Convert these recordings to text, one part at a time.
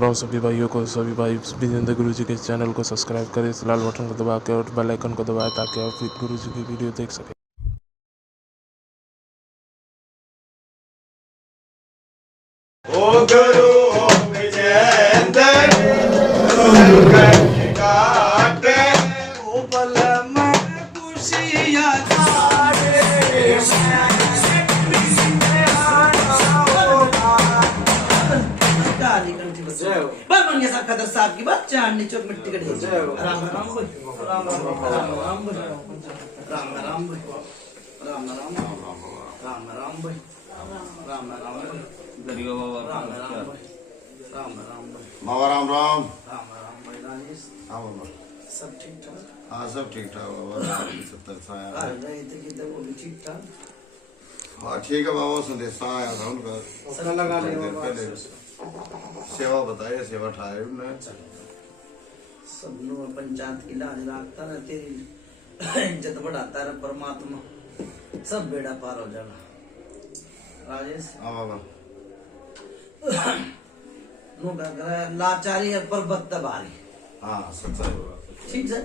राम सभी भाइयों को, सभी भाई विजेंद्र गुरु जी के चैनल को सब्सक्राइब करें, इस लाल बटन को दबा के और बेल आइकन को दबाएं ताकि आप गुरु जी की वीडियो देख सकें। ओ गुरु विजेंद्र काटे उपल में खुशियां खदर साहब की बात चांदनी चौक मिट्टी कड़ी राम राम बोल राम राम राम बोल राम राम बोल राम राम राम राम बोल राम राम बोल दरियो बाबा राम राम बोल राम राम बोल बाबा राम राम राम राम भाई राजेश हाँ बाबा सब ठीक ठाक। हाँ सब ठीक ठाक बाबा। 70 आया आ गए थे कि वो भी ठीक ठाक। हाँ ठीक है बाबा, संदेशा आया था उनका, सब लगा ले पहले सेवा बताइए, सेवा ठाए उन्होंने सब लोग पंचायत की लाज रखता ना, तेरी इज्जत बढ़ाता है परमात्मा, सब बेड़ा पार हो जाना। राजेश हाँ बाबा नो लाचारी है पर बत्ता भारी। हाँ सच्चाई बाबा। ठीक है,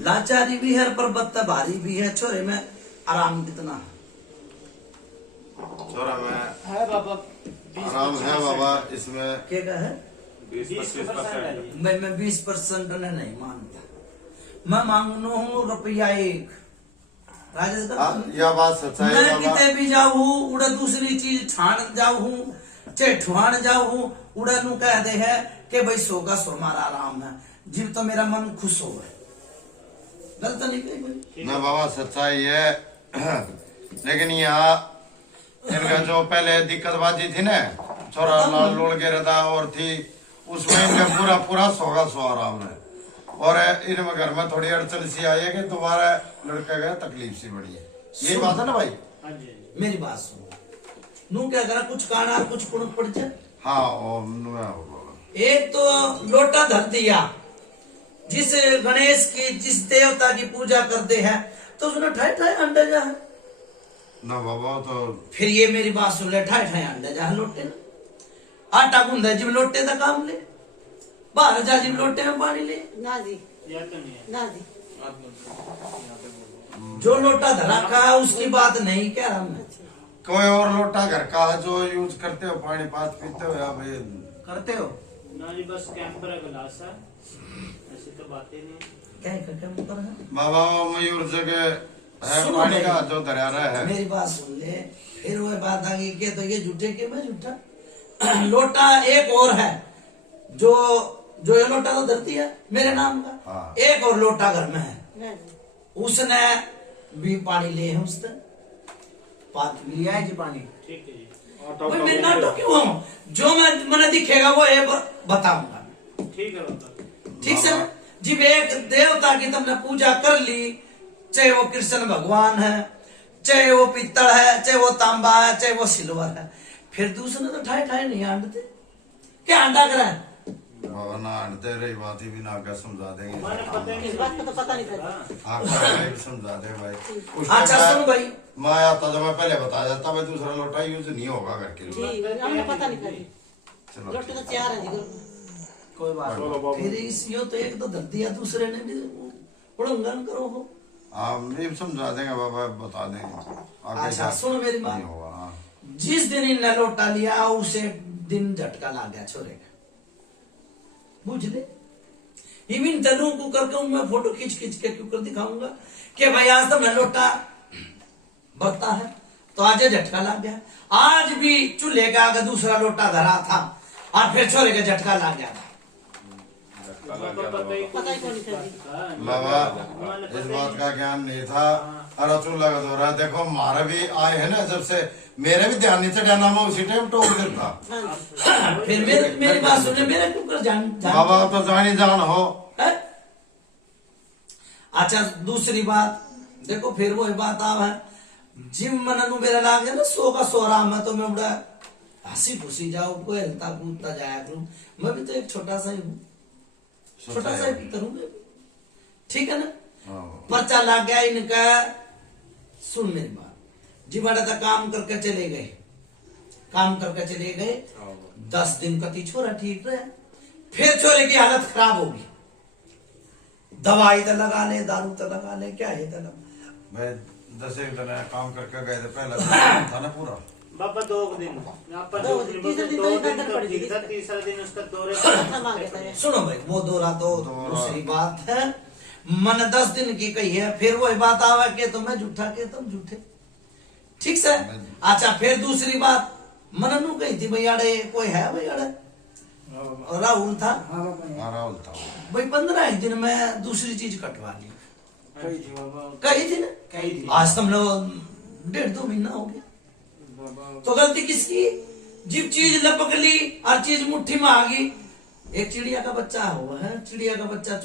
लाचारी भी है पर बत्ता भारी भी है। छोरे में आराम कितना छोरा में है बाबा, आराम है बाबा, इसमें क्या का है 20% मैं 20% नहीं मानता। मैं मांगू हूँ रुपया 1। राजेश यह बात सच्चाई है मैं बाबा। किते भी जाऊँ उड़ा दूसरी चीज छान जाऊँ चाहे ठुआन जाऊँ उड़ा नू कह दे है कि भाई 100 का 100 हमारा आराम है, जीव तो मेरा मन खुश हो गए। गलत नहीं कही भाई ना बाबा, सच्चाई है। लेकिन यहाँ इनका जो पहले दिक्कतबाजी थी ना, छोरा लाल लोड़ के रहता और थी, उसमें इनका पूरा पूरा 100 का 100 आराम है। और इनमें घर में थोड़ी अड़चन सी आई है कि तुम्हारा लड़के का तकलीफ सी बड़ी है। यही बात है ना भाई? मेरी बात सुनो, नू क्या करा कुछ काना और कुछ कुड़क पड़ जाए। हाँ एक तो लोटा धर दिया, जिस गणेश की जिस देवता की पूजा करते हैं तो उसने ठाए ठाए अंडा जा है ना बाबा। तो फिर ये मेरी बात सुन ले, ठाए ठाए अंडा जा लोटे ना, आटा गूंदा जिब लोटे का काम ले, बाहर जा जिब लोटे में पानी ले। ना जी ना जी जो लोटा धरा का उसकी बात नहीं कह रहा मैं। कोई और लोटा घर का है जो यूज करते हो, पानी पात पीते हो या भाई करते हो ना जी, बस कैंपर है गिलास है, ऐसे तो बातें नहीं। क्या मुकर है बाबा? मयूर जगह है सुनो पानी भाई, का जो दरियारा है। मेरी बात सुन ले, फिर वो बात आ गई के तो ये झूठे के मैं झूठा। लोटा एक और है जो जो ये लोटा तो धरती है मेरे नाम का। हाँ। एक और लोटा घर में है, ना जी उसने भी पानी ले है, उसने पात भी लिया है जी पानी। ठीक है जी, भाई मैं नाटक क्यों हूँ? जो मैंने दिखेगा वो एक बार बताऊंगा। ठीक है बाबा। ठीक से ना? जब एक देवता की तुमने पूजा कर ली, चाहे वो कृष्ण भगवान है, चाहे वो पित्तल है, चाहे वो तांबा है, चाहे वो सिल्वर है, फिर दूसरे तो ठाए ठाए नहीं आंडते। क्या आंडा करा है? बाबा ना हटते रही बात ही भी ना क्या समझा देंगे। मैंने पता इस बात का तो पता नहीं था। आपका भाई समझा दे भाई। उस अच्छा टाइम सुन भाई, मैं आता तो मैं पहले बता देता, भाई दूसरा लोटा यूज नहीं होगा घर के लिए। जी हमने पता नहीं था जी। चलो लोटे तो 4 है जी घर में। कोई बात नहीं। फिर इस यो तो एक तो धर दिया, दूसरे ने भी उल्लंघन करो हो। हम भी समझा देंगे बाबा, बता देंगे आगे अच्छा जा सुन मेरी बात, नहीं होगा। हाँ। जिस दिन इनने लोटा लिया उसे दिन झटका ला गया छोरे का, बुझ ले। इमिन तनु को करके मैं फोटो खींच खींच के क्यों कर दिखाऊंगा कि भाई आज तो मैं लोटा बरता है, तो आज ये झटका लग गया। आज भी चूल्हे का आगे दूसरा लोटा धरा था और फिर छोरे का झटका लग गया था। पता ही पता ही कौन था जी। बाबा इस बात का ज्ञान नहीं था। अरे चूल्हा का दौरा देखो, हमारा भी आए है ना, जब से मेरे भी ध्यान नहीं चढ़ा ना, मैं उसी टाइम टोक देता। हाँ जी फिर मेरी बात सुने, मेरे क्यों कर जान बाबा तो जानी जान हो। है? अच्छा दूसरी बात देखो, फिर वो बात आ है, जिम मननु मेरा लागे ना 100 का 100 आराम है, तो मैं बड़ा हंसी खुशी जाओ, कोई हलता कूदता जाया करूं। मैं भी तो एक छोटा सा ही हूँ, छोटा सा ही करूँ मैं भी। ठीक है ना? पर्चा लग गया इनका। सुन मेरी बात, जी बड़ा था काम करके चले गए, काम करके चले गए, 10 दिन का छोरा ठीक रहे, फिर छोरे की हालत खराब होगी, दवाई तो लगा ले, दारू तो लगा ले, क्या है तो लगा। मैं 10 एक दिन काम करके गए थे, पहला दिन था ना पूरा बाबा 2 दिन आपका दो 2 दिन, दिन तीसरे दिन 2 तो दिन इधर तो पड़ गई ठीक था, इसका। तीसरा दिन उसका दौरे थमा गया था ये। सुनो भाई, वो दौरा तो दूसरी बात है, मन 10 दिन की कही है, फिर वही बात आवा के तुम्हें झूठा के तुम झूठे, ठीक से। अच्छा फिर दूसरी बात मननू कही थी भाई अड़े कोई है भाई अड़े, राहुल था राहुल था। भाई 15 दिन में दूसरी चीज कटवा ली, कही थी बाबा, कही थी ना, कही थी आज तुम लोग 1.5-2 महीना हो गया, बाबा। तो गलती किसकी? जब चीज लपक ली और चीज मुट्ठी में आ गई। एक चिड़िया का बच्चा हुआ है, चिड़िया का बच्चा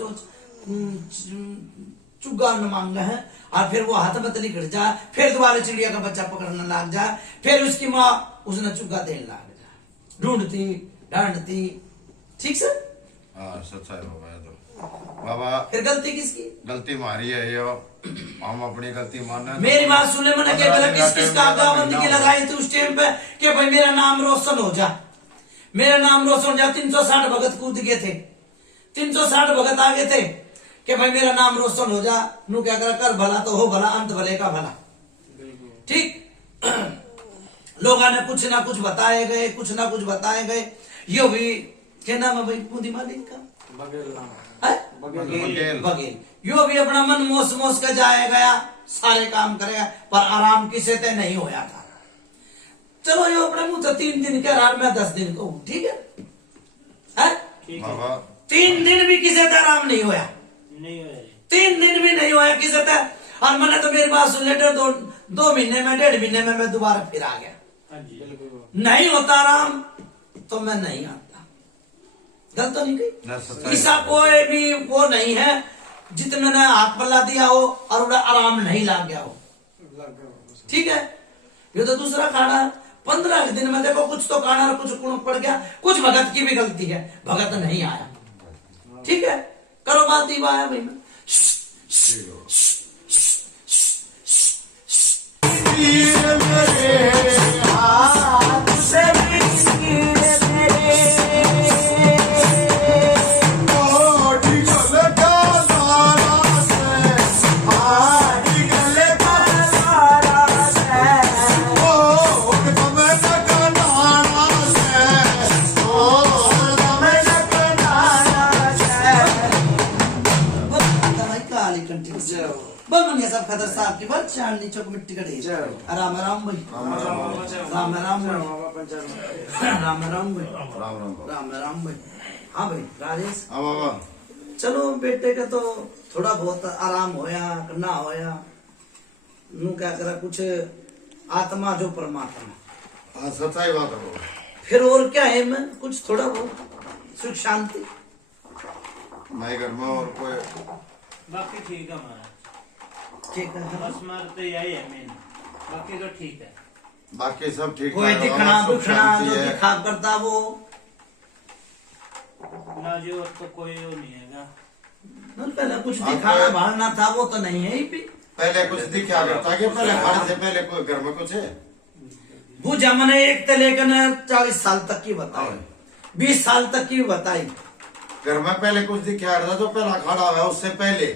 चुगा न मांगा है, और फिर वो हाथ में तली कट जा, फिर दोबारा चिड़िया का बच्चा पकड़ने लग जा, फिर उसकी माँ उसने चुगा देने लग जा, ढूंढती ढांढती, ठीक से। हाँ सच्चा है बाबा, ये तो बाबा फिर गलती किसकी? गलती हमारी है ये, हम अपनी गलती मानना। मेरी बात सुने, मैंने क्या बोला, किस किस का बंदगी लगाई थी उस टाइम पे कि भाई मेरा नाम रोशन हो जा, मेरा नाम रोशन हो जा। 360 भगत कूद गए थे, 360 भगत आ गए थे कि भाई मेरा नाम रोशन हो जा। नू क्या कर भला तो हो भला, अंत भले का भला, ठीक। लोगों ने कुछ ना कुछ बताए गए, कुछ ना कुछ बताए गए। यो भी क्या नाम है भाई बूंदी मालिक का? है? बघेल। यो भी अपना मन मोस मोस के जाए गया, सारे काम करेगा, पर आराम किसे ते नहीं होया था। चलो यो अपने मुंह तो 3 दिन के आराम में 10 दिन को, ठीक है? ठीक है बाबा 3 दिन भी किसे ते आराम नहीं होया, नहीं है 3 दिन भी नहीं होया किसे ते। और मैंने तो मेरी बात सुन ले, 2 महीने में 1.5 महीने में मैं दोबारा फिर आ गया। हाँ जी नहीं होता आराम तो मैं नहीं आता, गलत तो नहीं ना, कही। सच्चाई ऐसा है। कोई भी वो नहीं है जितने ने हाथ पल्ला दिया हो और उन्हें आराम नहीं लग गया हो, ठीक है। ये तो दूसरा खाना है। 15 दिन में देखो कुछ तो खाना और कुछ कुणक पड़ गया, कुछ भगत की भी गलती है, भगत नहीं आया, ठीक है। करो बात, दीवा आया भाई में। सब खदर साहब की बात चांदनी चौक मिट्टी का ढेर। राम राम भाई, राम राम भाई, राम राम भाई, राम राम राम राम भाई। हाँ भाई राजेश, हाँ बाबा चलो बेटे का तो थोड़ा बहुत आराम होया ना होया, नू क्या करा, कुछ आत्मा जो परमात्मा। हाँ सच्चाई बात है बाबा। फिर और क्या है, मैं कुछ थोड़ा बहुत सुख शांति मैं घर में और कोई बाकी ठीक है हमारा, ठीक है। बस हमारा तो यही है मेन, बाकी तो ठीक है। बाकी सब ठीक कोई ठाक है दिखना बाबा, सुख दुखना शांति जो है। दिखा करता वो ना जो तो कोई वो नहीं है। पहले कुछ हाँ, दिखाना तो- भाड़ना था, वो तो नहीं है ही भी। पहले कुछ दिखा करता कि पहले खाने से पहले कोई घर में कुछ है। वो जमाने एक से लेकर 40 साल तक की बताई, 20 साल तक की बताई। घर में पहले कुछ दिखा रहा था, जो पहला खड़ा हुआ उससे पहले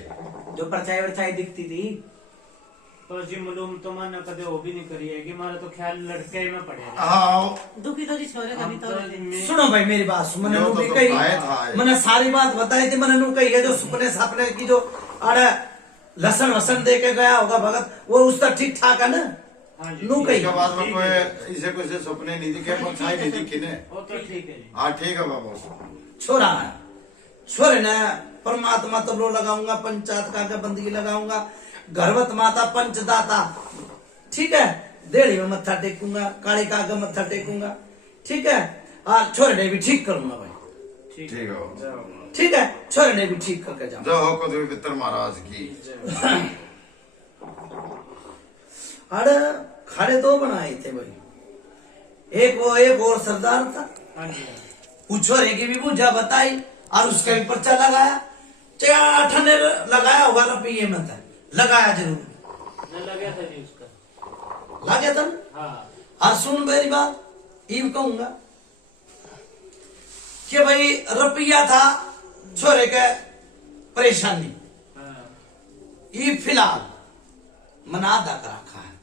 जो परछाई वरछाई दिखती थी, पर जी मालूम तो मैंने कदे वो भी नहीं करी है कि हमारा तो ख्याल लड़के ही में पड़ेगा। हाँ दुखी तो जी छोरे कभी तो रहते। मैं- सुनो भाई मेरी बात सुन, मैंने यो नू तो भी तो कही, खाए था ये। मैंने सारी बात बताई थी। मैंने नू कही है जो सुपने सपने की जो अरे लसन वसन दे के गया होगा भगत, वो उसका ठीक ठाक है ना। हाँ जी नू ठीक कही इसके बाद में ठीक कोई है। इसे कुछ सपने नहीं दिखे, कुछ छाई नहीं दिखी ने। वो तो ठीक है जी। हाँ ठीक है बाबा। छोरा है, छोरे ने परमात्मा तो लो लगाऊंगा, पंचायत का बंदगी लगाऊंगा, गर्भवत माता पंचदाता, ठीक है। देड़ी में मत्था टेकूंगा, काली का मत्था टेकूंगा, ठीक है। और छोरे ने भी ठीक करूंगा भाई, ठीक ठीक है बाबा। ठीक है। छोरे ने भी ठीक करके जाऊंगा। जो हो कुछ पितर महाराज की। अरे खड़े 2 बनाए थे भाई, एक और सरदार था, हाँ जी हाँ। छोरे की भी पूजा बताई और उसका भी पर्चा लगाया। 8 ने लगाया होगा रुपये में था, लगाया जरूर, न लगा था जी उसका। लगे था ना। हाँ और सुन मेरी बात, ईव कहूंगा कि भाई रुपया था छोरे के परेशानी, हाँ, ये फिलहाल मन आधा कर रखा है,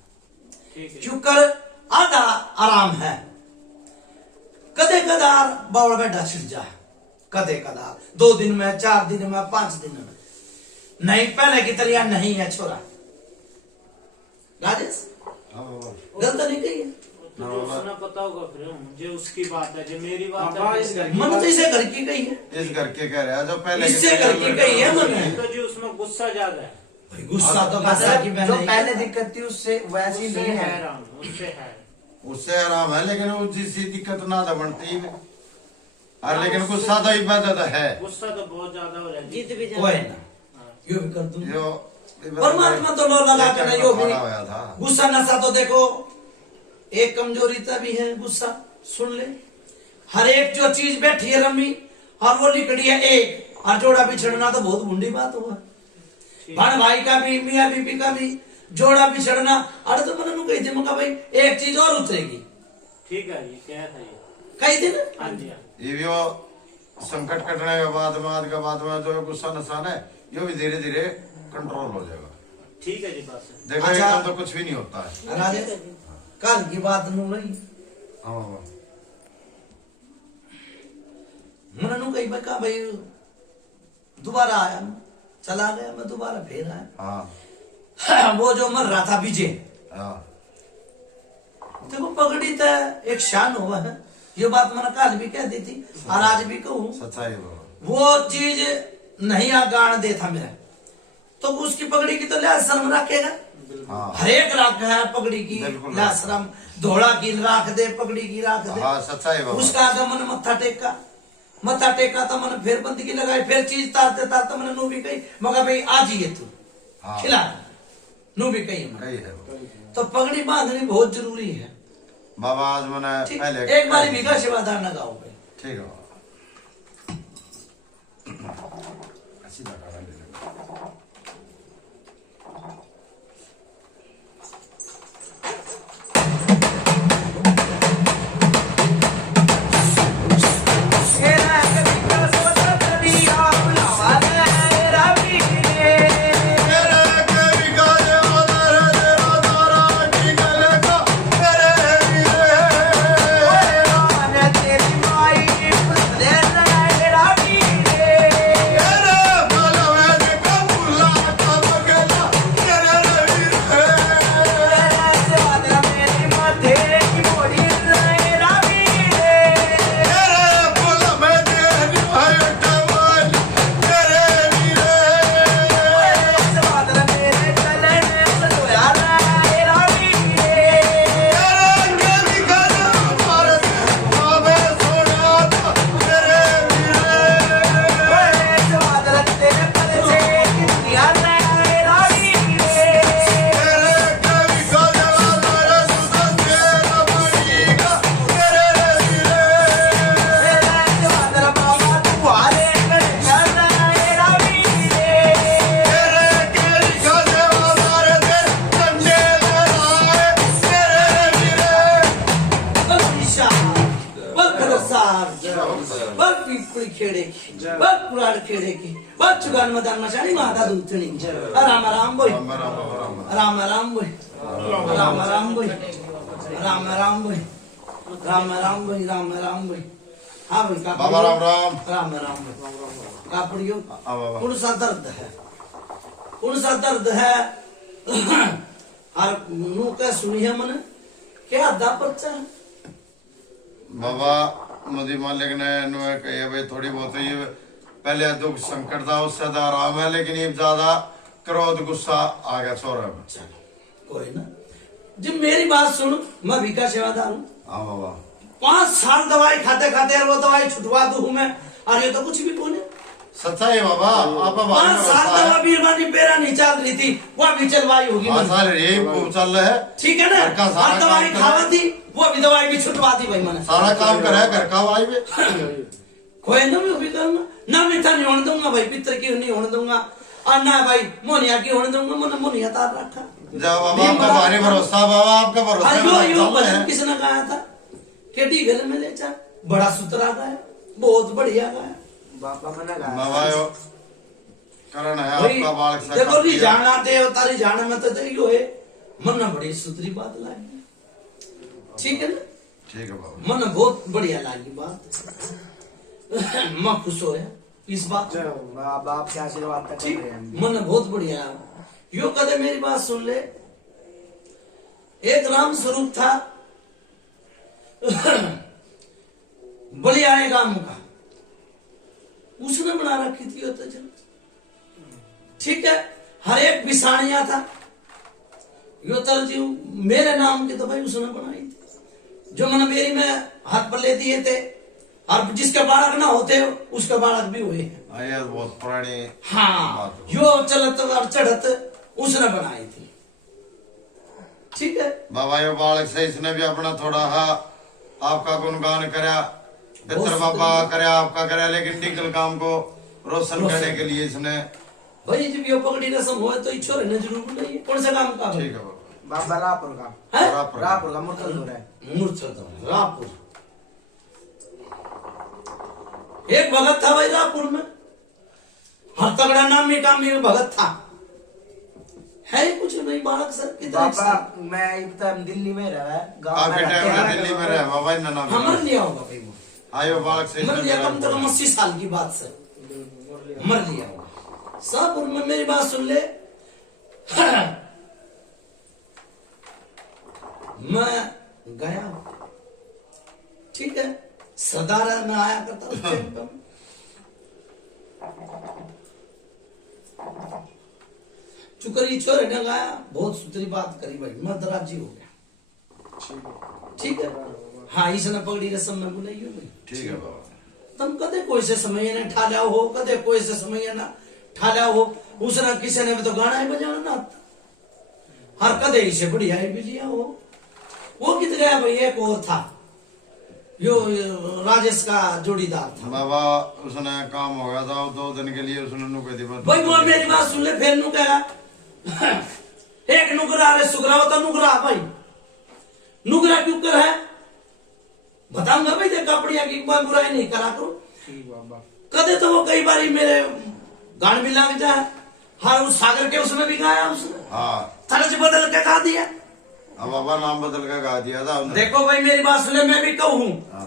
ठीक है। क्यों कर आधा आराम है। कदे कदार बावड़ बैठा छिड़ जा, कदे कदार 2 दिन में, 4 दिन में, 5 दिन में, नहीं पहले की तरह नहीं है छोरा। राजेश हाँ बाबा। गलत नहीं कही है। तो जो उसने पता होगा फिर मुझे, उसकी बात है, जो मेरी बात बाबा, है इस घर मन तो इसे घर की कही है, इस घर के कह रहे हैं जो पहले के इससे घर की कही है मन। तो जी उसमें गुस्सा ज्यादा है, भाई गुस्सा तो गुस्सा की जो पहले दिक्कत थी उससे वैसी उससे नहीं है है। राम, उससे है। उससे आराम है, लेकिन उससी दिक्कत ना तो बनती है। और लेकिन गुस्सा तो इबादत है। गुस्सा तो बहुत ज्यादा हो रहा है। जीत भी कोई जाए। ना, यो भी कर दूं। जो परमात्मा तो लो लगा के यो भी खड़ा होया था। गुस्सा नशा तो देखो एक कमजोरी तभी है गुस्सा। सुन ले, हर एक जो चीज बैठी है रमी और वो लिकड़ी है एक, और जोड़ा बिछड़ना तो बहुत बूढ़ी बात हुआ। भाण भाई का भी, मियाँ बीबी का भी जोड़ा बिछड़ना, अरे तो मैंने कही थी मका भाई एक चीज और उतरेगी, ठीक है, ये क्या था ये? कही थी ना। हाँ जी, हाँ। ये भी वो संकट कटने के बाद में, आज के बाद में जो गुस्सा नशान है, ये भी धीरे धीरे कंट्रोल हो जाएगा। ठीक है जी, बस। देखो अच्छा। एकदम तो कुछ भी नहीं होता है। राजे कल की बात नू रही, हाँ बाबा। मैंने कही भाई का भाई दोबारा आया, चला गया, मैं दोबारा फिर आया। हाँ वो जो मर रहा था विजय, हाँ देखो पगड़ी तो एक शान हुआ है, ये बात मैंने कल भी कह दी थी और आज भी कहूँ। सच्चाई है बाबा। वो चीज नहीं आ गाण दे था मेरा, तो उसकी पगड़ी की तो लिहाज शर्म रखेगा। हाँ हर एक राख है पगड़ी की बिल्कुल। लिहाज शर्म, धोड़ा की राख दे, पगड़ी की राख दे। हाँ सच्चाई है बाबा। उसका आगे मन मत्था टेका तो मैंने फिर बंदगी लगाई, फिर चीज तारते तारते मैंने नू भी कही मगर भाई आज ही तू हाँ खिला, नू भी कही मैंने। सही है बाबा। तो पगड़ी बांधनी बहुत जरूरी है। बाबा आज मैंने ठीक, पहले एक बार विका सेवादार न गाओ पे। ठीक है बाबा। अच्छी लगा ले ले। चुगान मदान मशानी माता दूतनी राम राम बोल, राम राम राम राम राम बोल, राम राम बोल, राम राम बोल, राम राम बोल, राम राम बोल। हाँ बोल का बाबा राम राम। राम राम बोल का पड़ियो। हाँ बाबा। कौन सा दर्द है, कौन सा दर्द है। और नू क्या सुनी है मन क्या अद्धा पर्चा है बाबा। मुझे मालिक ने कही भाई थोड़ी बहुत ये पहले दुख संकट था उससे ज्यादा आराम है, लेकिन ये ज्यादा क्रोध गुस्सा आ गया छोरा में। कोई ना, जब मेरी बात सुन, मैं विका सेवादार हूँ। हाँ बाबा। 5 साल दवाई खाते खाते वो दवाई छुटवा दू हूँ मैं, और ये तो कुछ भी कौन है। सच्चाई है बाबा। आप 5 साल दवा बीरवानी पेरा नहीं चल रही थी, वो भी चलवाई होगी। 5 साल ये चल रहा है। ठीक है ना, घर का सारा और दवाई काम खावा थी, वो भी दवाई भी छुटवा दी भाई मैंने। सारा काम करे घर का भाई में। कोई ना मैं भी करूंगा ना, मीठा नहीं होने दूंगा भाई, पितर की नहीं होने दूंगा, और ना भाई मोनिया की होने दूंगा। मैंने मोनिया तार रखा। जब बाबा आपका भारी भरोसा, बाबा आपका भरोसा यो भजन किसने गाया था, टेढ़ी घर में ले जा बड़ा सुतरा गाया, बहुत बढ़िया गाया बाबा मना गा बाबा यो करण है भाई, आपका बालक सा देखो काफी री है। जाना देवता री जाने में तो यो है मन ना बड़ी सुथरी बात लगी ठीक है ना ठीक है बाबा मन बहुत बढ़िया लगी बात मैं खुश हो इस बात से। बाबा आप क्या आशीर्वाद कर ठीक रहे हैं मन बहुत बढ़िया यो कदे मेरी बात सुन ले एक राम स्वरूप था बलियाने गांव का उसने बना रखी थी वो तो ठीक है हर एक बिसानिया था यो तर जी मेरे नाम की तो भाई उसने बनाई थी जो मन मेरी में हाथ पल्ले दिए थे और जिसके बालक ना होते उसके बालक भी हुए हैं हाँ, ये बहुत पुरानी हाँ बात है। यो चलत और चढ़त उसने बनाई थी ठीक है बाबा यो बालक से इसने भी अपना थोड़ा आपका गुणगान करया पितर बाबा करया आपका करया लेकिन निकल काम को रोशन करने के लिए इसने भाई जब यो पगड़ी रसम हो तो इच्छो रहने जरूर बुलाइए कौन सा काम का ठीक है बाबा बाबा रापुर का है रापुर का मुर्तल हो रहा है मूर्छित रापुर एक भगत था भाई रापुर में हर तगड़ा नामी कामी भगत था है ही कुछ नहीं बालक सर की बाबा मैं इतना दिल्ली में रहा है गांव में काफी टाइम रहते में हैं। दिल्ली में रहे बाबा इतना नाम मर लिया होगा भाई वो आयो बालक से मर इसने लिया कम से मेरा- कम 80 साल की बात से मर लिया होगा शाहपुर में मेरी बात सुन ले मैं गया ठीक है सरदार में आया करता उस टाइम पर चुकरी छोरे ने गाया बहुत सुथरी बात करी भाई मैं दराजी हो गया ठीक है हाँ इसने पगड़ी रसम में बुलाई हो भाई ठीक है बाबा तुम कदे कोई से समय ने ठाल्या हो कदे कोई से समय ना ठाल्या हो उसने किसी ने भी तो गाना ही बजाना ना आता हर कदे इसे बढ़िया ही भी लिया हो वो कित गया भाई एक और था यो राजेश का जोड़ीदार था बाबा उसने काम हो गया था 2 दिन के लिए उसने नुके दी भाई वो मेरी बात सुन ले फिर नु कहा एक नुकरा रे सुगरा होता नुकरा भाई नुकरा क्यों कर है बताऊंगा भाई देख कपड़िया की कोई बुराई नहीं करा करो ठीक बाबा कदे तो वो कई बारी मेरे गान भी लग जाए हर उस सागर के उसने भी गाया उसने हाँ तर्ज बदल के गा दिया अब बाबा नाम बदल के गा दिया था उन्होंने देखो भाई मेरी बात सुने मैं भी कहूँ हाँ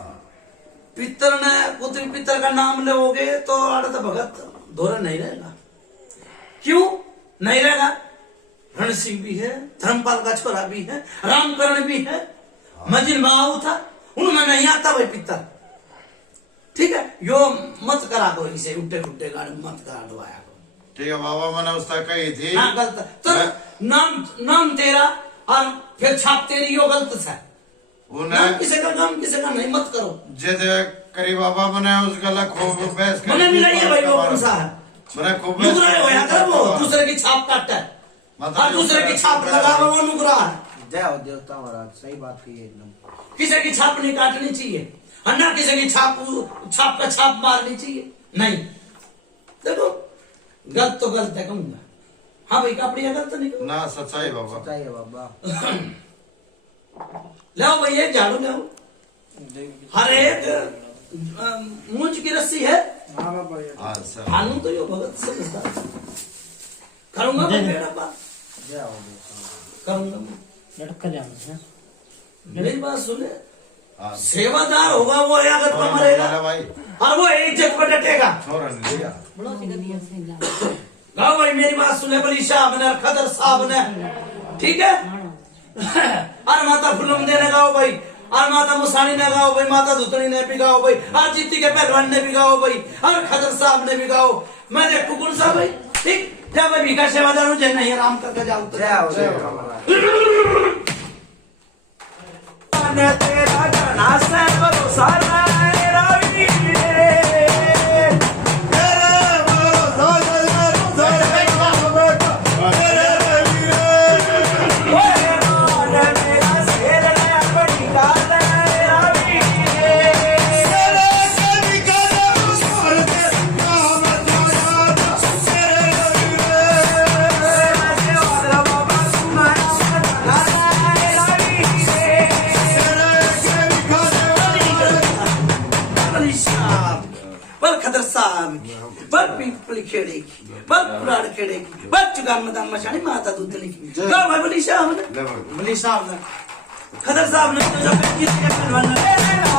पितर ने पुत्री पितर का नाम लोगे तो अर्ध भगत धोरण नहीं रहेगा क्यों नहीं रहेगा रण सिंह भी है धर्मपाल का छोरा भी है रामकरण भी है मजिन बाबू था उनमें नहीं आता भाई पितर ठीक है यो मत करा करो इसे उल्टे उल्टे गाड़ी मत करा दवाया करो ठीक है बाबा मैंने उसका कही थी ना गलत तो नाम नाम तेरा और फिर छाप तेरी यो गलत है नाम उन्हें किसी का नाम किसी का नहीं मत करो जिद करी बाबा मैंने उसका लग खूब बहस करी मैंने मिलाई है भाई वो कौन सा है मैंने खूब नुकरा है होया कर वो दूसरे की छाप काटता है मतलब और दूसरे की छाप लगा वो नुकरा है जय हो देवता महाराज सही बात कही है एकदम किसी की छाप नहीं काटनी चाहिए और ना किसी की छाप का छाप मारनी चाहिए नहीं देखो गलत तो गलत है कहूंगा हाँ भाई कपड़िया गलत नहीं कहूंगा ना सच्चाई बाबा सच्चाई है बाबा लाओ भाई एक झाड़ू लाओ हर एक मूंछ की रस्सी है हाँ बाबा ये हाँ सर भानु तो यो भगत समझदार करूंगा भाई मेरा बात जय हो देवता करूंगा मैं लटक जाना मेरी बात सुने हाँ सेवादार होगा वो आगत पर मरेगा अरे भाई और वो इज्जत पर डटेगा छोरा ने लिया गाओ भाई मेरी बात सुने बली साहब ने और खदर साहब ने ठीक है और माता फुलम दे ने गाओ भाई और माता मुसानी ने गाओ भाई माता धुतनी ने भी गाओ भाई और जीती के पहलवान ने भी गाओ भाई और खदर साहब ने भी गाओ मैं देखू कौन सा भाई ठीक जब भाई भीखा सेवादार हूँ जय नहीं राम करके जाऊँ तो जय हो देवता महाराज तेरा गाना से भरोसा रवि खदर साहब की बल पीपली खेड़ेगी बल पुराण खेड़ेगी बल चुगार मैदान मशानी माता दूधनी की गाँव भाई बोली साहब ने बोली साहब ने खदर साहब ने तो जब किसी का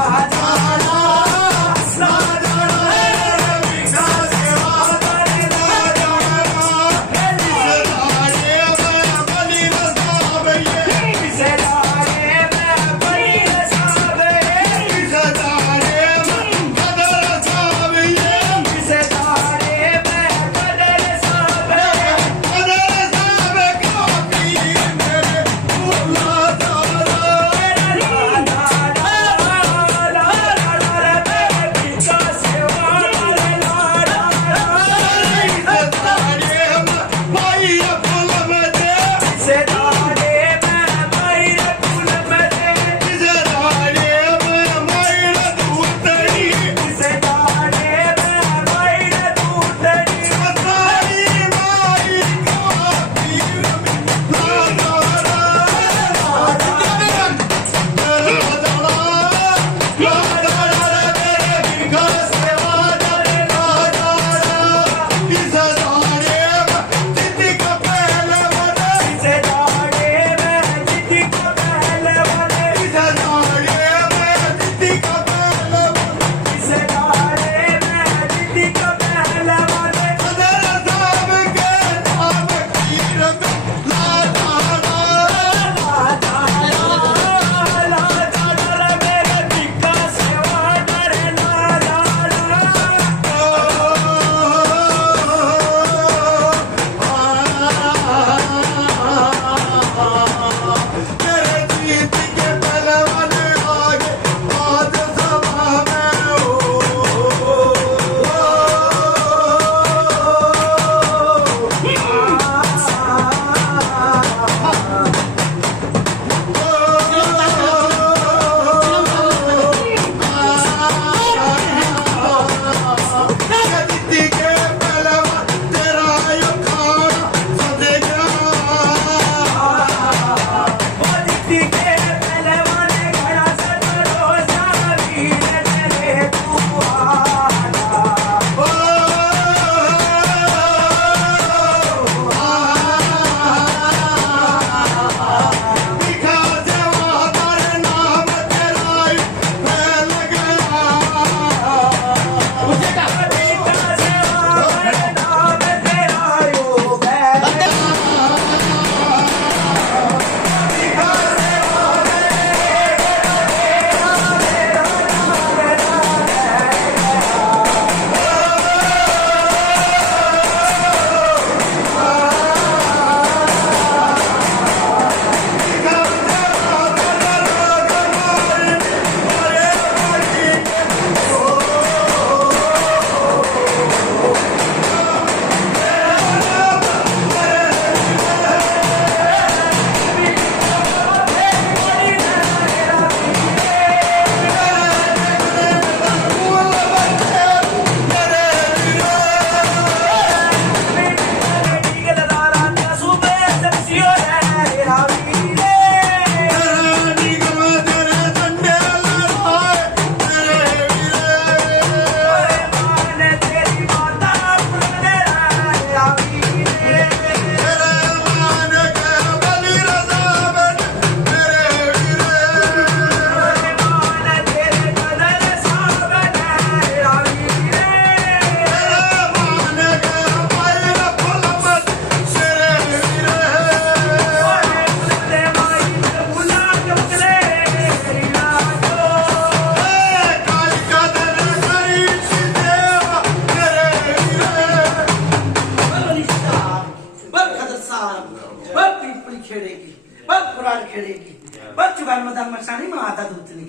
खेड़ेगी बस चुगान मदान मचानी में आता दूतनी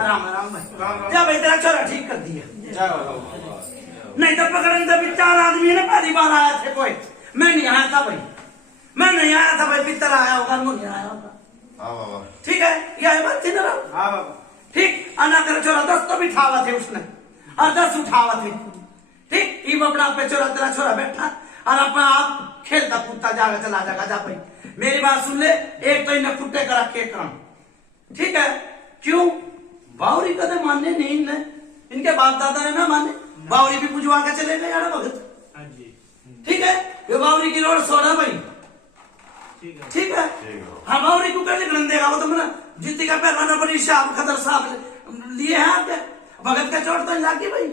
आराम आराम में जा भाई तेरा छोरा ठीक कर दिया नहीं तो पकड़ने तो भी 4 आदमी ने पहली बार आया थे कोई मैं नहीं आया था भाई मैं नहीं आया था भाई पितर आया होगा वो नहीं आया होगा ठीक है यह बात थी ना ठीक आना तेरा छोरा 10 तो बिठावा थे उसने और 10 उठावा थे ठीक ये अपना पे छोरा तेरा छोरा बैठा और अपना आप खेलता कूदता जाएगा चला जाएगा जा भाई मेरी बात सुन ले एक तो इन्हें कुत्ते का रखे काम ठीक है क्यों बाउरी कदे मानने नहीं इनके बाप दादा ने ना माने बावरी भी पुजवा के चले गए यार भगत। हाँ जी ठीक है, ये बावरी की रोड सोना भाई, ठीक है। ठीक है। हाँ बावरी को कैसे गणन देगा वो, तुमने जीती का पहलवान बड़ी साहब खतर साहब लिए हैं आपके भगत का चोट तो लागी भाई।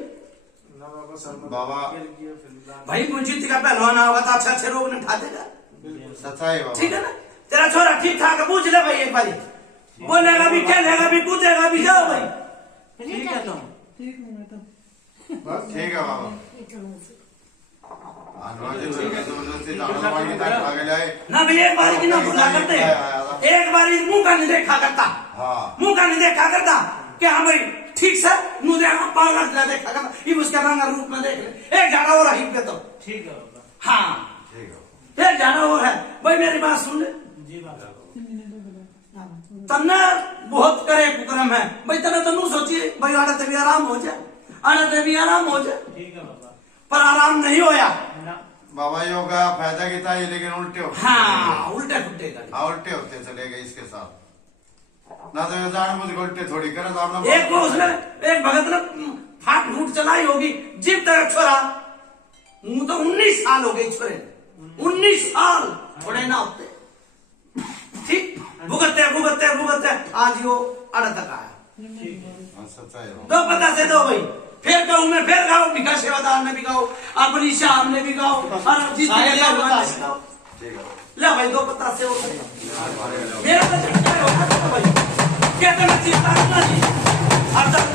बाबा भाई जीती का पहलवान होगा तो अच्छे अच्छे रोग ने उठा देगा, सच्चाई बाबा। ठीक है ना। तेरा छोरा ठीक ठाक पूछ ले भाई एक बारी, बोलेगा भी, खेलेगा भी, कूदेगा भी, जाओ भाई। ठीक है तुम, ठीक है बाबा। ना भी एक बारी की ना भूला करते, एक बारी मुंह का नहीं देखा करता, मुंह का नहीं देखा करता क्या हाँ भाई ठीक से मुंह देखा पाँव लग देखा करता, ये उसके रंग रूप में देख ले। एक जाना हो रही पे तो ठीक है बाबा। हाँ एक जाना हो है भाई, मेरी बात सुन ले जी बाबा। तन्ने बहुत करे कुकरम है भाई, तने तनु सोची भाई आड़े भी आराम हो जाए, आड़े भी आराम हो जाए, ठीक है बाबा। पर आराम नहीं होया ना बाबा योगा फायदा की था ये, लेकिन उल्टे होते। हाँ उल्टे फुट्टे कर। हाँ उल्टे होते चले गए इसके साथ ना, तो ये जान मुझे उल्टे थोड़ी करे तो आपने एक को उसने एक भगत ने फाट फूट चलाई होगी जिब तक छोरा, मुंह तो 19 साल हो गई छोरे, 19 साल थोड़े ना होते, ठीक भुगतते भुगतते भुगतते आज वो अड़ तक आया। सच्चाई बाबा। दो पता से दो भाई, फिर कहूँ मैं, फिर गाओ भिखा सेवादार ने भी गाओ, अपनी शाम ने भी गाओ, और जिस ठीक है ले भाई दो पता से हो मेरा तो झटका होगा भाई, कहते मैं चिंता नहीं हर तक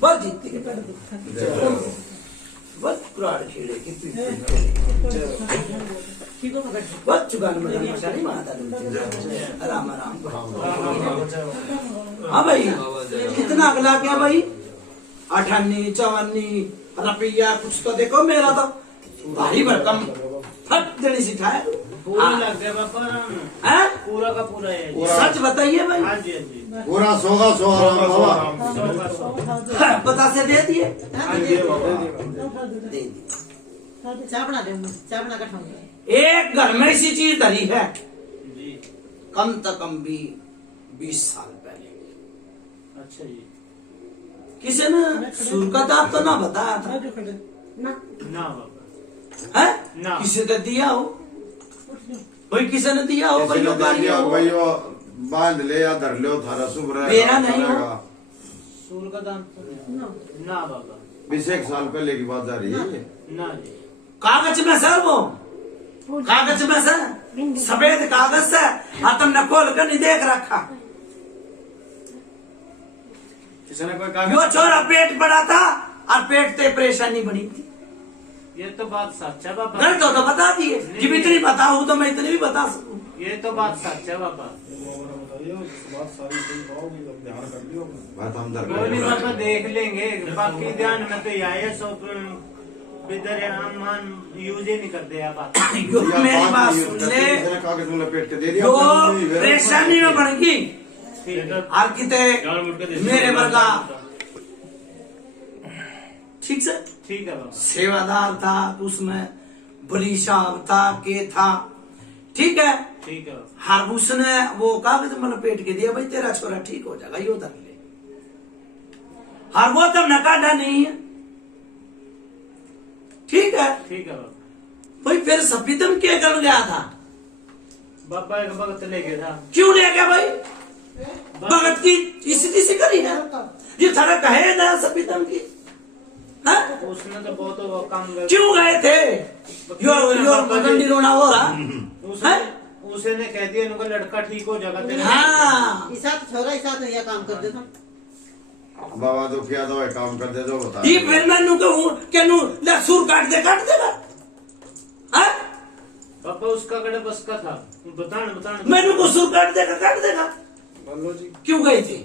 बस जीतती के पैर बस कुराड़ खेले कितनी बस चुकाने में मशाली माता आराम आराम। हाँ भाई कितना अगला क्या भाई, 58 54 रुपया कुछ तो देखो, मेरा तो भारी भरकम फट देनी सिखाए पूरा लग गया बाबा, पूरा का पूरा है। सच बताइए भाई। हाँ जी हाँ जी पूरा सोगा सोगा बाबा पता से दे दिए चाय बना दे, चाय बना कर खाऊंगा। एक घर में ऐसी चीज धरी है जी। कम से कम भी 20 साल पहले अच्छा जी। किसी ने सुर का दाब तो ना बताया था ना बाबा है ना। किसी ने दिया हो भाई, किसी ने दिया हो भाई, भाई बांध ले या धर लो थारा शुभ रहेगा। मेरा नहीं हो। सूर का दाम तो ना बाबा। बीस एक साल पहले की बात जा रही है। ना जी कागज में सर वो कागज में सर सफेद कागज से हाँ तुमने खोल कर नहीं देख रखा। किसी ने कोई कागज यो छोरा पेट बड़ा था और पेट से परेशानी बनी थी। ये तो बात सच है बाबा। गलत हो तो बता दिए जब इतनी बताऊं तो मैं इतनी भी बता सकूं। ये तो बात सच है बाबा। बात हम कोई नहीं बाबा देख लेंगे। बाकी ध्यान में तो यह है सब इधर हम यूज ही नहीं करते आप बात। यो मेरी बात सुन ले कागज में लपेट के दे दिया। यो परेशानी में बन गई ठीक है और किते मेरे वर्गा ठीक से ठीक है बाबा। सेवादार था उसमें बलिशाव था के था ठीक है। ठीक है हर उसने वो कागज में लपेट के दिया भाई तेरा छोरा ठीक हो जाएगा यो धर ले। हर वो तब न काटा नहीं है ठीक है। ठीक है बाबा। भाई फिर सफीदम क्या कर गया था बाबा एक वक्त ले गया था। क्यों ले गया भाई भगत की स्थिति से करी है ये थारा कहे ना सफीदम की हाँ? उसने तो बहुत वो काम कर क्यों गए थे यो गंडी रोना हो रहा उसने कह दिया इनको लड़का ठीक हो जाएगा तेरा। हाँ ईसा तो छोरा ईसा तो यह काम कर देता। बाबा तो क्या दो काम कर दे दो बता। ये फिर मैं नु कहूँ क्या नु ले सुर काट देगा हाँ? पापा उसका गड़ा बस का था बताने मैंने को सुर काट देगा क्यों गए थे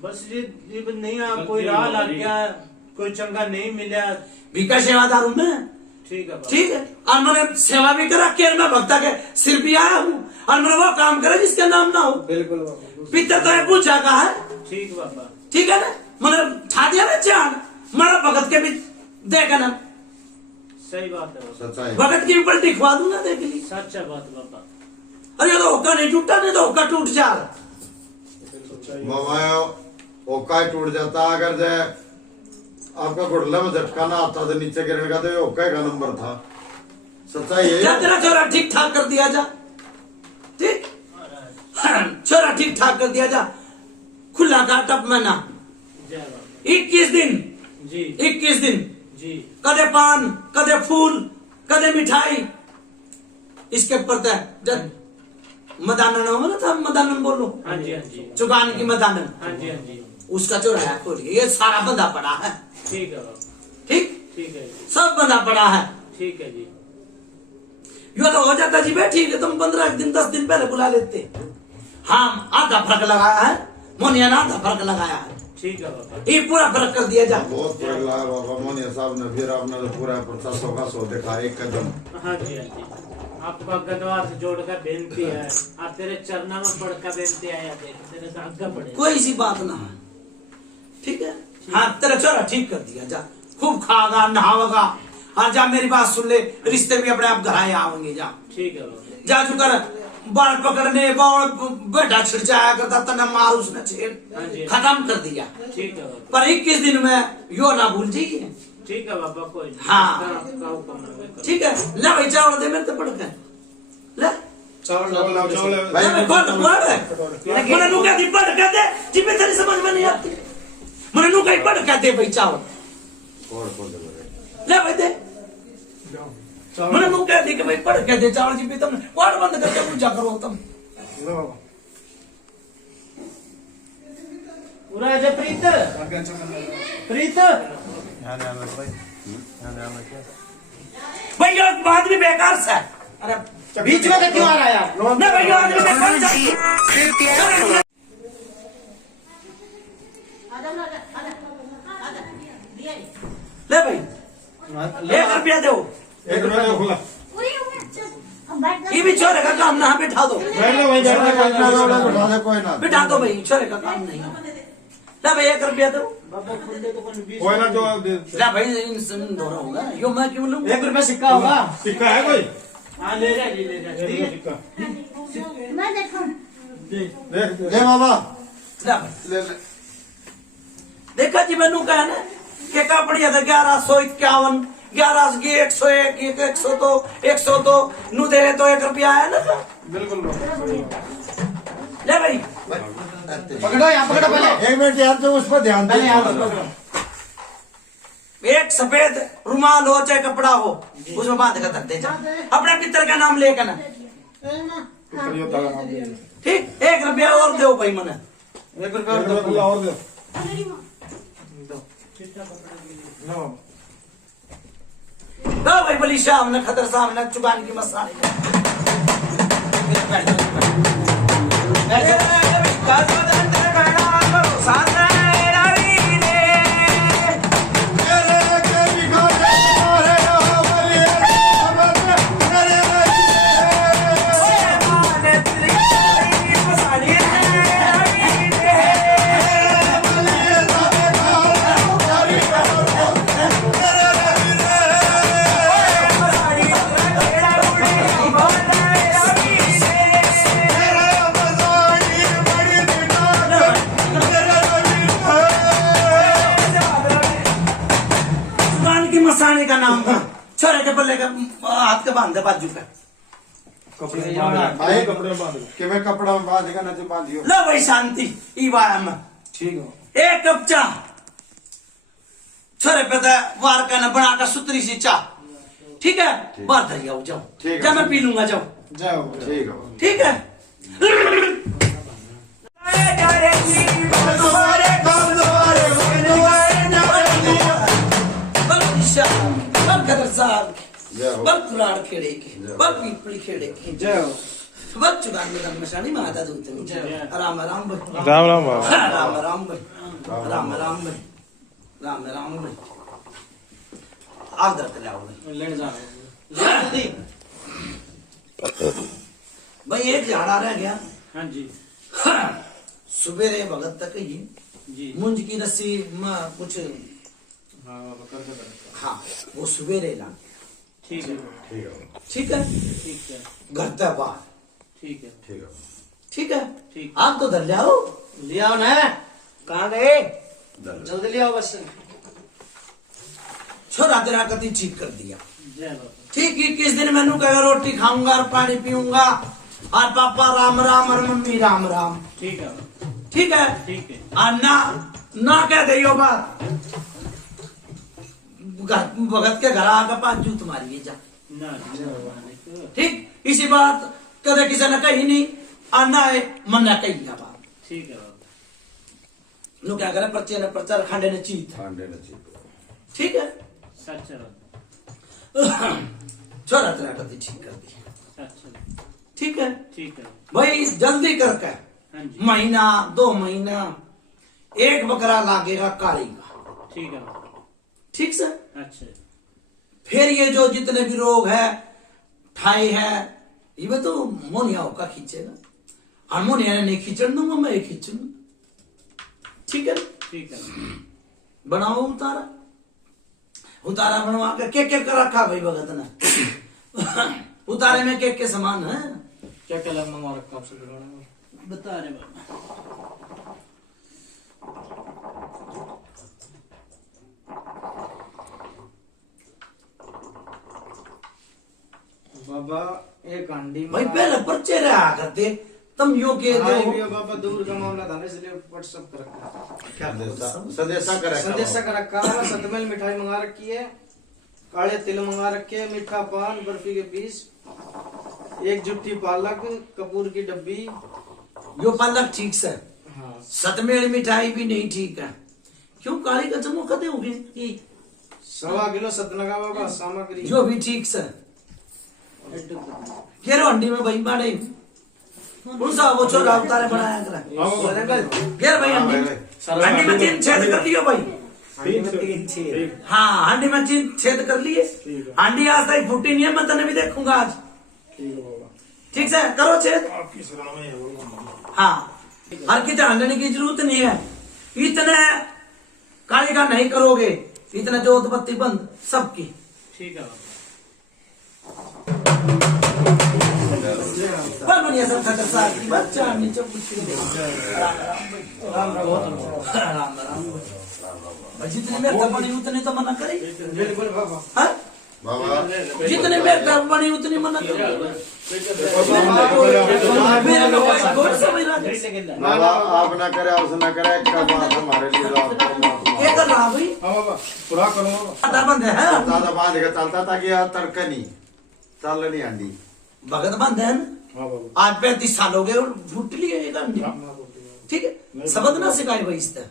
बस ये नहीं कोई राह लग गया कोई चंगा नहीं मिला। भीका सेवादार हूँ मैं ठीक है बाबा। ठीक है और मैंने सेवा भी करा केर में भक्ता के सिर भी आया हूँ और मैंने वो काम करा जिसका नाम ना हो। बिल्कुल पिता तो है पूछा कहा है ठीक बाबा। ठीक है ना मैंने ठा दिया ना चांद मारा भगत के भी देखा ना सही बात है बाबा। सच्चाई भगत की पलटी खवा दूंगा देख ली। सच्चा बात बाबा। अरे तो होका नहीं टूटा नहीं तो होका टूट जा। बाबा ओका ही टूट जाता अगर जे आपका घुटला में झटका ना आता तो नीचे गिरने का तो ये ओका का नंबर था। सच्चाई जा है। तेरा छोरा ठीक ठाक कर दिया जा ठीक छोरा ठीक ठाक कर दिया जा खुला का टप महीना जय बाबा। 21 दिन जी 21 दिन जी कदे पान कदे फूल कदे मिठाई इसके ऊपर जब मदानन हो ना था मदानन बोलो हाँ जी हाँ जी चुकान की मदानन हाँ जी हाँ जी उसका जो है खोलिए ये सारा बंधा पड़ा है ठीक है बाबा। ठीक ठीक है जी सब बंधा पड़ा है। ठीक है जी। यो तो हो जाता जी भाई ठीक है तुम 15 दिन 10 दिन पहले बुला लेते। हाँ आधा फर्क लगाया है मोनिया ने आधा फर्क लगाया है ठीक है बाबा। ये पूरा फर्क कर दिया जा। बहुत फर्क लगा बाबा मोनिया साहब ने फिर आपने तो पूरा 50 का 100 दिखा एक कदम। हाँ जी हाँ जी आपका गदवार से जोड़कर बेनती है आप तेरे चरणों में पड़कर बेनती है देख तेरे से आज्ञा पड़े। कोई सी बात ना है ठीक है। हाँ तेरा छोरा ठीक कर दिया जा खूब खागा नहावगा हाँ जा मेरी बात सुन ले रिश्ते भी अपने आप घर आए आवेंगे जा ठीक है बाबा। जा चुकर बाल पकड़ने बाल बेटा छिड़चाया करता तना मार उसने छेड़ हाँ जी खत्म कर दिया। ठीक है बाबा। पर 21 दिन में यो ना भूल जाइए ठीक है बाबा कोई नहीं। हाँ। आपका हुक्म है, मैं करूँ। ठीक है ले भाई चावल दे मेरे तो पड़ गए ले भाई मैं कौन हुआ है मैंने नु क्या दी पड़ के दे जिम्मे तेरी समझ में नहीं आती मैंने नु कहीं पड़ के दे भाई चावल और कौन दे ले भाई दे मैंने नु क्या दी कि भाई पड़ के दे चावल जिम्मे तुम वार्ड बंद करके पूजा करो तुम पूरा है प्रीत प्रीत भाई ये बात भी बेकार सा है। अरे बीच में तो क्यों आ रहा है यार? ना भाई ये आदमी बेकार सा है। ले भाई 1 रुपया दो एक मिनट खुला ये भी छोरे का काम ना बिठा दो कोई ना बिठा दो भाई छोरे का काम नहीं ले भाई 1 रुपया दो बाबा खुले तो कौन 20 कोई ना जो ले भाई इन दोनों होगा यो मैं क्यों लूं 1 रुपया सिक्का होगा। सिक्का है कोई हाँ ले रहा जी ले रहा ठीक है ले बाबा ले भाई ले देखा जी मैनू कहा ना के कपड़िया था 1151 11 की 101 102 102 नु दे तो 1 रुपया आया ना बिल्कुल ले भाई पकड़ो यहाँ पकड़ो पहले एक मिनट यार तो उस पर ध्यान दे पहले यहाँ पकड़ो एक सफेद रुमाल हो चाहे कपड़ा हो उसमें बांध कर रख दे जा। अपने पितर का नाम लेकर ना, ठीक। 1 रुपया और दो भाई मने, 1 रुपया और दो। दो भाई बली शाम ने खतर सामने चुकान की मसाले मसाने का नाम था। छोरे के बल्ले का हाथ के बांधे बाजू का कपड़े भाई कपड़े बांध दो। कि मैं कपड़ा में बांधेगा ना तो बांधियो। लो भाई शांति ई वायम ठीक है। 1 कप चाह छोरे पे वार का ना बना का सुतरी सी चाह, ठीक है। बाहर धरिया जाओ, ठीक है। जा मैं पी लूंगा, जाओ जाओ। ठीक है ठीक है। बल कुराड़ खेड़े के, बल पीपली खेड़े के, जाओ। बल चुगान में धर्मशाली माता दूतनी। राम राम भाई, राम राम बाबा। राम राम भाई, राम राम भाई, राम राम भाई। आदर कर लाओ भाई, लेने जा। जल्दी भाई। एक झाड़ा रह गया। हाँ जी सुबेरे भगत तक ही जी। मुंज की रस्सी में कुछ, हाँ कर दो। हाँ वो सुबेरे ला, ठीक है ठीक है। ठीक है घर तक बाहर, ठीक है ठीक है। ठीक। आप तो धर ले आओ, ले आओ ना। कहाँ गए? जल्दी ले आओ बस। छोरा तेरा कति ठीक कर दिया, जय बाबा। ठीक। 21 दिन मैंने कहा रोटी खाऊंगा और पानी पीऊंगा और पापा राम राम और मम्मी राम राम, ठीक है ठीक है। ठीक है। और ना कह दियो बात भगत के घर आकर 5 जूत मारिए जा, ना ठीक। इसी बात कदे किसी ने कही नहीं और ना मन कही बात, ठीक है बाबा। नु क्या करे पर्चे ने प्रचार खांडे ने चीत, ठीक है। सच है बाबा, छोरा तेरा कति ठीक कर दिया, सच है। ठीक है ठीक है भाई। जल्दी करके हाँ जी। महीना 2 महीना 1 बकरा लागेगा काली का, ठीक है बाबा। ठीक सर। अच्छा फिर ये जो जितने भी रोग है ठाई है ये तो मोनिया का खींचेगा, और मोनिया ने नहीं खींचन दूंगा, मैं खींचूंगा, ठीक है। ठीक है बनाओ उतारा, उतारा बनवा कर के रखा भाई भगत ने। उतारे में के सामान है, क्या क्या लग मंगवा रखा आपसे? बता रहे बाबा। बाबा एक हांडी में भाई पहले पर्चे रहा करते तुम यो के हाँ, दो। ये बाबा दूर का मामला था ना, इसलिए व्हाट्सएप कर रखा। सदेशा करे संदेशा का रखा है। सतमेल मिठाई मंगा रखी है, काले तिल मंगा रखे है, मीठा पान, बर्फी के पीस, 1 जुट्टी पालक, कपूर की डब्बी। यो पालक ठीक से, हाँ सतमेल मिठाई भी नहीं ठीक है। क्यों काली का चमो कदे हो गए, 1.25 किलो सतनगा बाबा सामग्री। जो भी ठीक से। घेरो हंडी में भाई बाड़े उनसा वो छोरा उतारे बनाया करा। घेर भाई हंडी में 3 छेद कर लियो भाई। 3 छेद। हाँ हंडी में 3 छेद कर लिए। हंडी आज तक फूटी नहीं है, मैं तने भी देखूंगा आज, ठीक से करो छेद। हाँ हर की हंडने की जरूरत नहीं है, इतने काली का नहीं करोगे, इतना जोत बत्ती बंद सबकी, ठीक है बाबा। बढ़िया सब खतर साथ की बच्चा नीचे कुछ राम राम जितने में बनी उतने तो मना करे, बिल्कुल बाबा। हाँ? बाबा जितने में बनी उतनी मना करे। मेरे को कोई थोड़ी समझ रहा है। बाबा आप ना करे उसने करे क्या बात हमारे लिए ये कर रहा भाई पूरा करूंगा आता बंद है ज्यादा बांध के चलता ताकि यार तड़का नहीं चल नहीं आंदी भगत बंद है ना आज 35 साल हो गए और फुट लिए ये अंडी ठीक है सबक ना सिखाए भाई इस तरह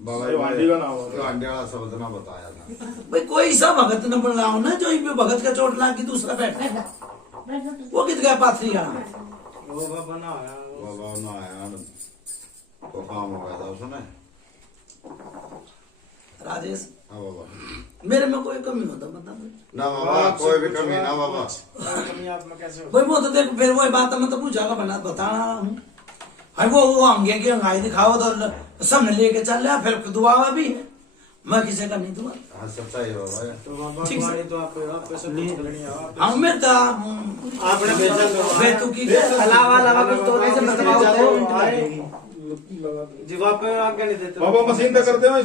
बाबा ये वांडी का नाम है। ये वांडी वाला शब्द ना बताया था भाई कोई सा भगत न बनाओ ना जो इस पे भगत का चोट लाग के दूसरा बैठा वो कित गया पाथरी का वो बाबा ना आया बाबा ना आया तो काम हो गया था उसने राजेश हाँ बाबा मेरे में कोई कमी होता बता ना बाबा कोई भी कमी ना बाबा कमी आप में कैसे हो भाई वो तो देख फिर वो बात मैं तो पूछा का बना बताना हूँ भाई वो अंगे की अंगाई दिखाओ तो सब लेके चल रहा फिर दुआ भी है मैं किसी का नहीं दूंगा हाँ सच्चाई है बाबा ये। तो बाबा ठीक से। तुम्हारी तो आप पैसे कुछ लेनी है आप हम में तो आपने भेजा तो बेतुकी अलावा कुछ तो नहीं से बताओ जवाब पे आगे नहीं देते बाबा मशीन तक करते हैं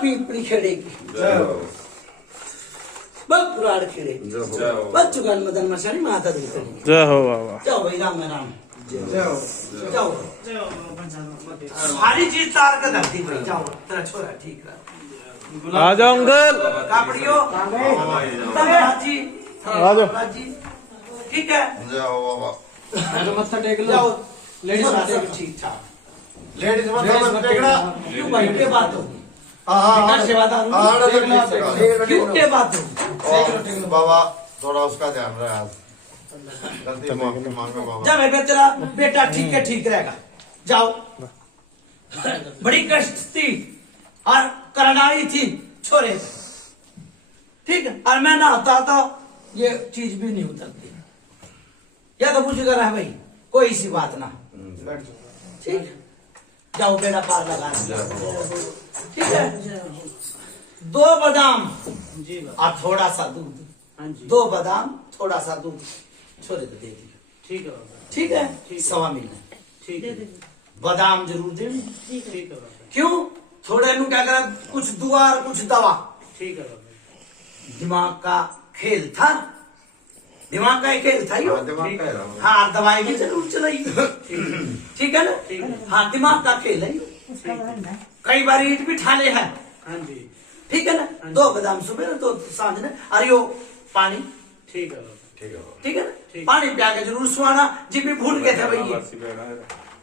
पीपड़ी खेड़ेगी बल पुराड़ खेड़े बल चुगल मदन मसानी माता दूसरी जय हो बाबा। जाओ भाई राम राम जाओ सारी चीज तार के धरती भाई जाओ तेरा छोरा ठीक है आ जाओ अंकल। कापड़ियो जी आ जाओ जी ठीक है जाओ बाबा मत्था टेक लो जाओ लेडीज ठीक ठाक लेडीज मतलब टेकड़ा क्यों भाई के बात हो हाँ सेवादार क्यों के बात हो बाबा थोड़ा उसका ध्यान रहे आज गलती माफी मांगो बाबा। जा भाई तेरा बेटा ठीक है ठीक रहेगा जाओ बड़ी कष्ट थी और करनाई थी छोरे ठीक है और मैं ना होता तो ये चीज भी नहीं उतरती या तो पूछ कर है भाई कोई सी बात ना ठीक जाओ बेड़ा पार लगा ठीक है 2 बादाम जी और थोड़ा सा दूध हाँ जी 2 बादाम थोड़ा सा दूध छोरे को दे दियो ठीक है बाबा ठीक है ठीक है। 1.25 महीने ठीक है बादाम जरूर दे ठीक है बाबा क्यों थोड़े नु क्या करा कुछ दुआ और कुछ दवा ठीक है बाबा दिमाग का खेल था दिमाग का एक खेल था यो दिमाग का है। हाँ दवाई भी जरूर चलाई ठीक है ना ठीक है। हाँ दिमाग का खेल है यो कई बार ईट भी ठाले हैं हाँ जी ठीक है ना 2 बादाम सुबह 2 सांझ ने अरे यो पानी ठीक है बाबा ठीक है बाबा। ठीक है ना ठीक। पानी पिया के जरूर सुहाना जी भी भूल गए थे भाई ये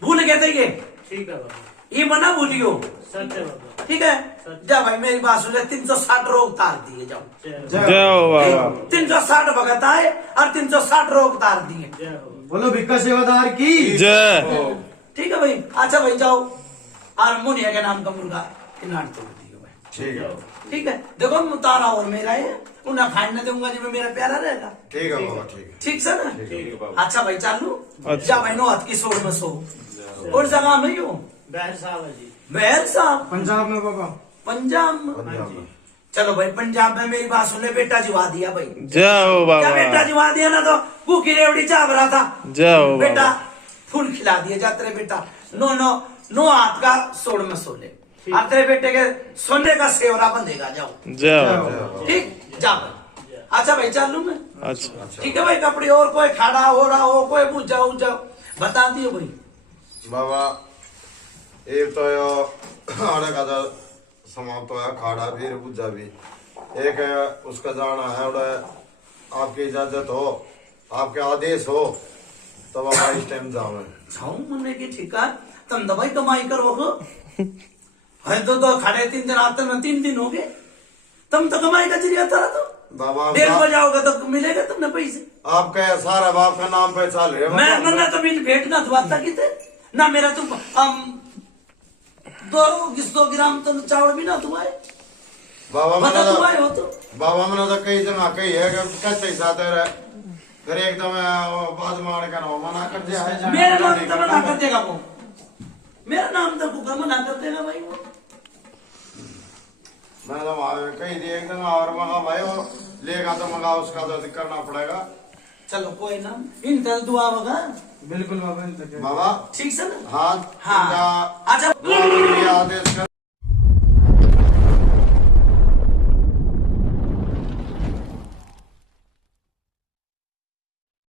भूल गए थे ये ठीक है बाबा ये मना भूलियो सच है बाबा ठीक है जा भाई मेरी बात सुन ले 360 रोग तार दिए जाओ जय जय हो बाबा। 360 भगत आए और 360 रोग तार दिए जय हो बोलो भिक्का सेवादार की जय ठीक है भाई अच्छा भाई जाओ और मुनिया के नाम का मुर्गा नाट तोड़ दियो भाई ठीक है ठीक है देखो मुतारा और मेरा है उन्हें खाने दूंगा जी मेरा प्यारा रहेगा ठीक है बाबा ठीक है ठीक सर ठीक है अच्छा भाई चालू अच्छा। जा भाई नो हाथ की सोड़ में सो और जगह में हो बहर साहब है जी महर साहब पंजाब में बाबा पंजाब में पंजाब में। चलो भाई पंजाब में मेरी बात सुन ले बेटा जिवा दिया भाई जय हो क्या बेटा बाबा। जिवा दिया ना तो भूखी रेवड़ी चाह रहा था जय हो बेटा बाबा। फूल खिला दिया जा तेरे बेटा नो हाथ का सोड़ में सो ले अब तेरे बेटे के सोने का सेवरा बंधेगा जाओ जय हो बाबा। ठीक जा भाई अच्छा भाई चालू मैं अच्छा ठीक है भाई कपड़े और कोई खाड़ा हो रहा हो कोई बुझा उजा बता दियो भाई बाबा एक तो यो आड़े का तो समाप्त होया खाड़ा भी बुझा भी एक है उसका जाना है उड़े आपकी इजाजत हो आपके आदेश हो तो बाबा इस टाइम जाओ जाऊं मुन्ने की ठिका तुम दवाई कमाई करोगे है तो खड़े 3 दिन आते में 3 दिन हो गए तुम तो कमाई का जरिया था तो बाबा 1:30 बजे आओगे तो मिलेगा तुमने पैसे आपका सारा बाप का नाम पे चल रहे मैं मरना तो मेरी भेंट ना धुआता की थे ना मेरा तुम 200 ग्राम तो चावल भी ना तुम्हारे बाबा बता मैंने तुम्हारे हो तो बाबा मैंने तो कई जगह कही है कि कैसे साथ रहे फिर एकदम बाद मार कर मना कर दिया है मेरा नाम तो मना कर देगा वो मेरा नाम तो कुकर मना कर देगा भाई वो मैं तो कही थी एकदम और मगा भाई वो लेगा तो मगा उसका तो करना पड़ेगा चलो कोई ना इनका दुआ होगा बिल्कुल बाबा बाबा ठीक से ना हाँ हाँ अच्छा आदेश कर